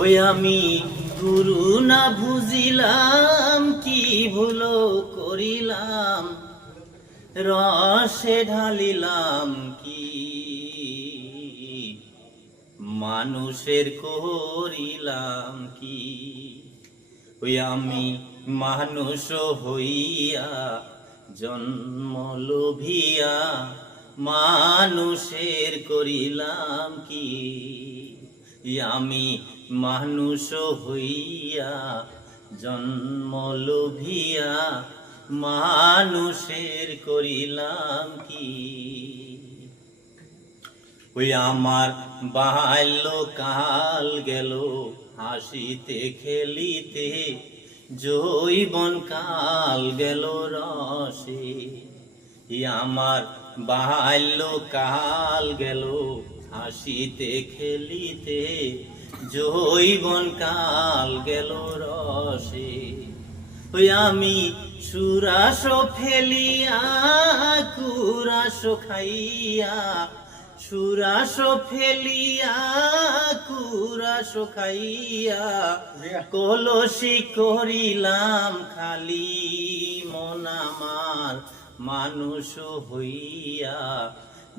ওই আমি গুরু না বুঝিলাম, কি ভুল করিলাম, রসে ঢালিলাম কি মানুষের করিলাম কি। ওই আমি মানুষ হইয়া জন্ম লোভিয়া মানুষের করিলাম কি। আমি মানুষ হইয়া জন্ম লোভিয়া মানুষের করিলাম কি। ওই আমার বাল্যকাল গেল হাসিতে খেলিতে, যৌবন কাল গেল রসে। আমার বাল্যকাল গেল হাসিতে খেলিতে, যৌবন কাল গেল রসে। ওই আমি সুরাস ফেলিয়া কুরাস খাইয়া, সুরাস ফেলিয়া কুরাস খাইয়া, কলসি করিলাম খালি মন আমার মানুষ হইয়া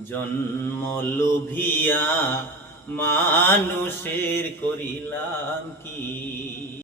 জন্ম লোভিয়া মানুষের করিলাম কি।